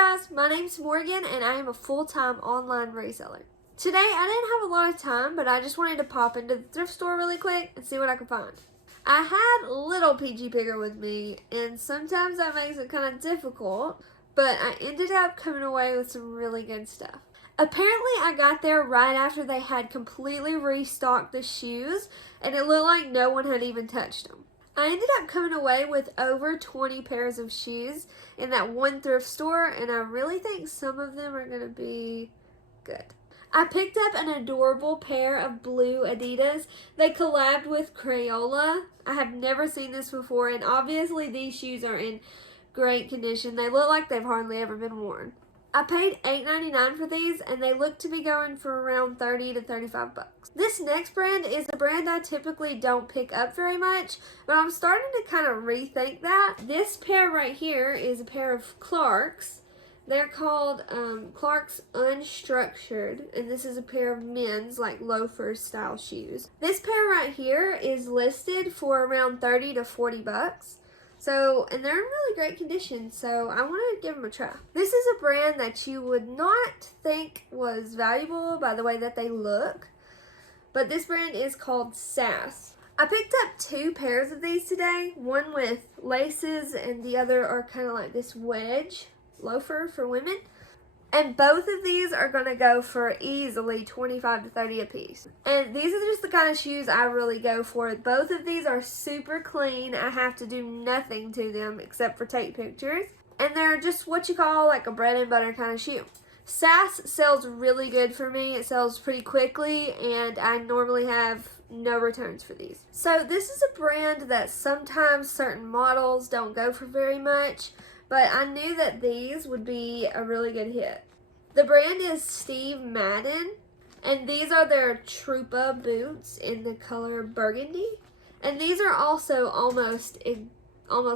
guys, my name's Morgan and I am a full-time online reseller. Today I didn't have a lot of time, but I just wanted to pop into the thrift store really quick and see what I could find. I had little PG Pigger with me, and sometimes that makes it kind of difficult, but I ended up coming away with some really good stuff. Apparently I got there right after they had completely restocked the shoes, and it looked like no one had even touched them. I ended up coming away with over 20 pairs of shoes in that one thrift store, and I really think some of them are going to be good. I picked up an adorable pair of blue Adidas. They collabed with Crayola. I have never seen this before, and obviously these shoes are in great condition. They look like they've hardly ever been worn. I paid $8.99 for these, and they look to be going for around $30 to $35. This next brand is a brand I typically don't pick up very much, but I'm starting to kind of rethink that. This pair right here is a pair of Clarks. They're called Clarks Unstructured, and this is a pair of men's like loafers style shoes. This pair right here is listed for around $30 to $40. So, and they're in really great condition, so I wanted to give them a try. This is a brand that you would not think was valuable by the way that they look, but this brand is called Sass. I picked up two pairs of these today, one with laces and the other are kind of like this wedge loafer for women. And both of these are going to go for easily $25 to $30 a piece. And these are just the kind of shoes I really go for. Both of these are super clean. I have to do nothing to them except for take pictures. And they're just what you call like a bread and butter kind of shoe. Sass sells really good for me. It sells pretty quickly, and I normally have no returns for these. So this is a brand that sometimes certain models don't go for very much, but I knew that these would be a really good hit. The brand is Steve Madden, and these are their Trupa boots in the color burgundy. And these are also almost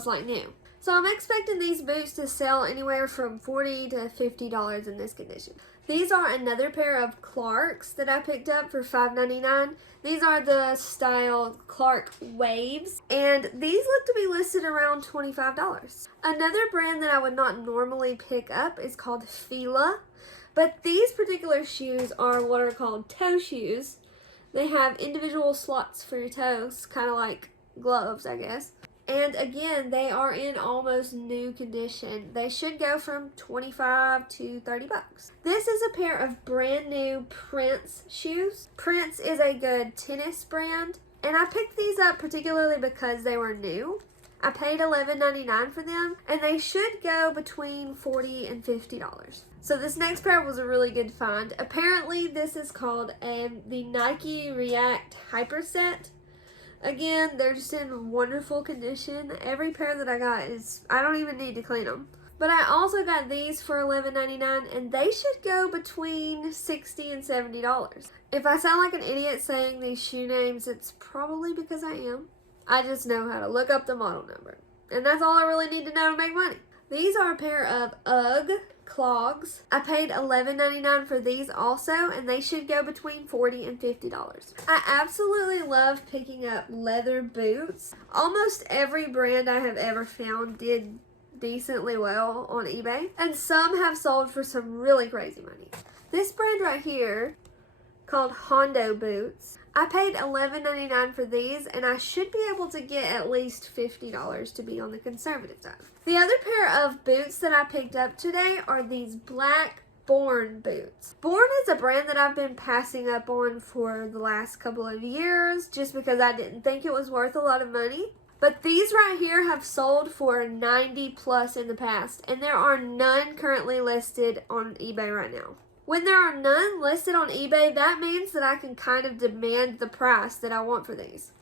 like new. So I'm expecting these boots to sell anywhere from $40 to $50 in this condition. These are another pair of Clarks that I picked up for $5.99. These are the style Clark Waves, and these look to be listed around $25. Another brand that I would not normally pick up is called Fila, but these particular shoes are what are called toe shoes. They have individual slots for your toes, kind of like gloves, I guess. And again, they are in almost new condition. They should go from $25 to $30. This is a pair of brand new Prince shoes. Prince is a good tennis brand, and I picked these up particularly because they were new. I paid $11.99 for them, and they should go between $40 and $50. So this next pair was a really good find. Apparently, this is called the Nike React Hyper Set. Again, they're just in wonderful condition. Every pair that I got I don't even need to clean them. But I also got these for $11.99, and they should go between $60 and $70. If I sound like an idiot saying these shoe names, it's probably because I am. I just know how to look up the model number. And that's all I really need to know to make money. These are a pair of UGG clogs. I paid $11.99 for these also, and they should go between $40 and $50. I absolutely love picking up leather boots. Almost every brand I have ever found did decently well on eBay, and some have sold for some really crazy money. This brand right here, called Hondo Boots, I paid $11.99 for these, and I should be able to get at least $50 to be on the conservative side. The other pair of boots that I picked up today are these black Born boots. Born is a brand that I've been passing up on for the last couple of years just because I didn't think it was worth a lot of money. But these right here have sold for $90 plus in the past, and there are none currently listed on eBay right now. When there are none listed on eBay, that means that I can kind of demand the price that I want for these.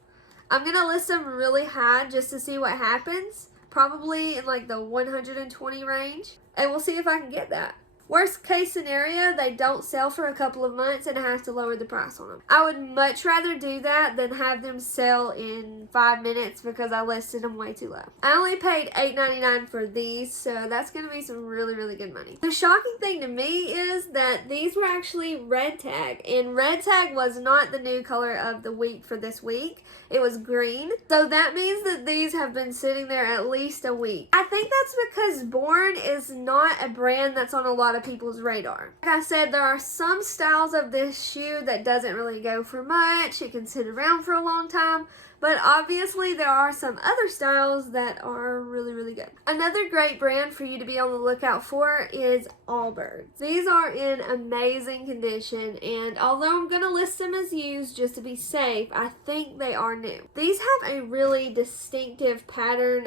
I'm going to list them really high just to see what happens, probably in like the 120 range, and we'll see if I can get that. Worst case scenario, they don't sell for a couple of months and I have to lower the price on them. I would much rather do that than have them sell in 5 minutes because I listed them way too low. I only paid $8.99 for these, so that's going to be some really, really good money. The shocking thing to me is that these were actually red tag, and red tag was not the new color of the week for this week. It was green. So that means that these have been sitting there at least a week. I think that's because Born is not a brand that's on a lot of people's radar. Like I said, there are some styles of this shoe that doesn't really go for much. It can sit around for a long time. But obviously there are some other styles that are really, really good. Another great brand for you to be on the lookout for is Allbirds. These are in amazing condition, and although I'm going to list them as used just to be safe, I think they are new. These have a really distinctive pattern.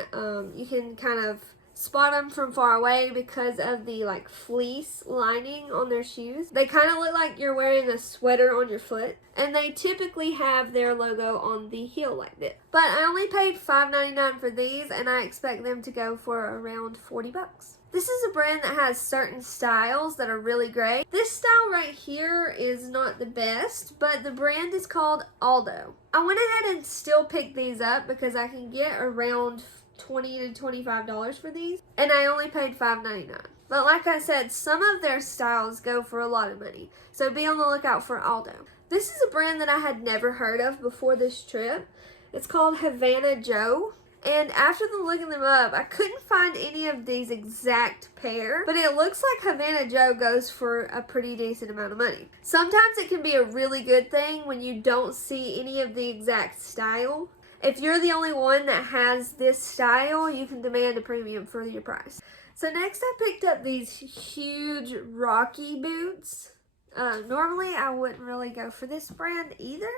You can kind of spot them from far away because of the like fleece lining on their shoes. They kind of look like you're wearing a sweater on your foot, and they typically have their logo on the heel like this. But I only paid $5.99 for these, and I expect them to go for around 40 bucks. This is a brand that has certain styles that are really great. This style right here is not the best, but the brand is called Aldo. I went ahead and still picked these up because I can get around $20 to $25 for these, and I only paid $5.99. But like I said, some of their styles go for a lot of money, so be on the lookout for Aldo. This is a brand that I had never heard of before this trip. It's called Havana Joe, and after looking them up, I couldn't find any of these exact pair, but it looks like Havana Joe goes for a pretty decent amount of money. Sometimes it can be a really good thing when you don't see any of the exact style. If you're the only one that has this style, you can demand a premium for your price. So next I picked up these huge Rocky boots. Normally I wouldn't really go for this brand either,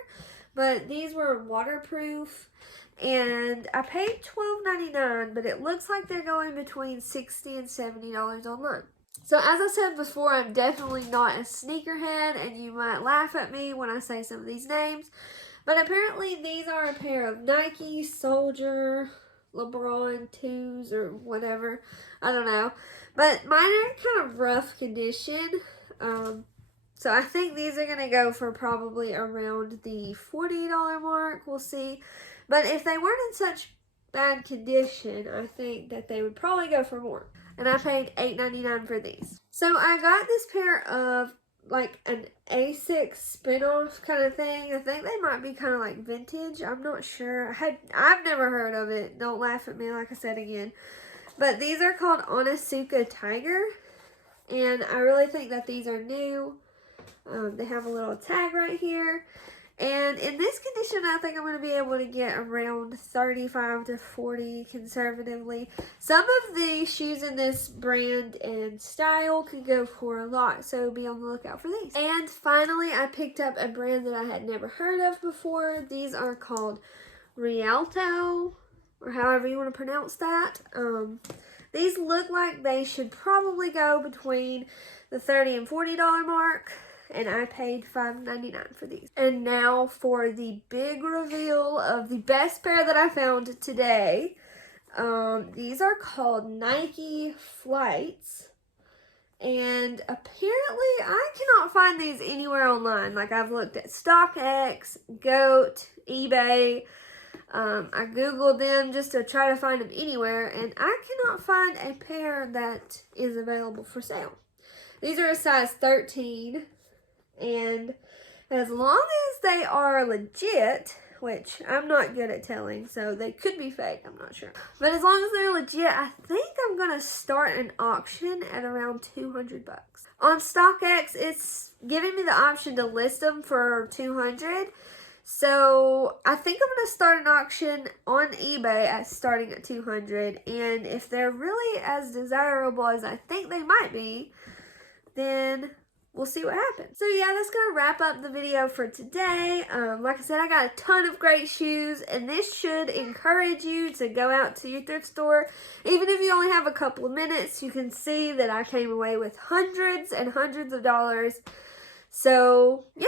but these were waterproof, and I paid $12.99, but it looks like they're going between $60 and $70 online. So as I said before, I'm definitely not a sneakerhead, and you might laugh at me when I say some of these names. But apparently these are a pair of Nike, Soldier, LeBron 2s or whatever. I don't know. But mine are in kind of rough condition. So I think these are going to go for probably around the $40 mark. We'll see. But if they weren't in such bad condition, I think that they would probably go for more. And I paid $8.99 for these. So I got this pair of like an Asics spin-off kind of thing. I think they might be kind of like vintage. I'm not sure. I've never heard of it. Don't laugh at me like I said again. But these are called Onitsuka Tiger, and I really think that these are new. They have a little tag right here. And in this condition, I think I'm going to be able to get around 35 to 40 conservatively. Some of the shoes in this brand and style could go for a lot, so be on the lookout for these. And finally, I picked up a brand that I had never heard of before. These are called Rialto, or however you want to pronounce that. These look like they should probably go between the $30 and $40 mark. And I paid $5.99 for these. And now for the big reveal of the best pair that I found today. These are called Nike Flights. And apparently I cannot find these anywhere online. Like I've looked at StockX, Goat, eBay. I Googled them just to try to find them anywhere. And I cannot find a pair that is available for sale. These are a size 13. And as long as they are legit, which I'm not good at telling, so they could be fake, I'm not sure. But as long as they're legit, I think I'm going to start an auction at around 200 bucks. On StockX, it's giving me the option to list them for 200. So I think I'm going to start an auction on eBay at starting at 200. And if they're really as desirable as I think they might be, then we'll see what happens. So yeah, that's going to wrap up the video for today. Like I said, I got a ton of great shoes, and this should encourage you to go out to your thrift store. Even if you only have a couple of minutes, you can see that I came away with hundreds and hundreds of dollars. So yeah,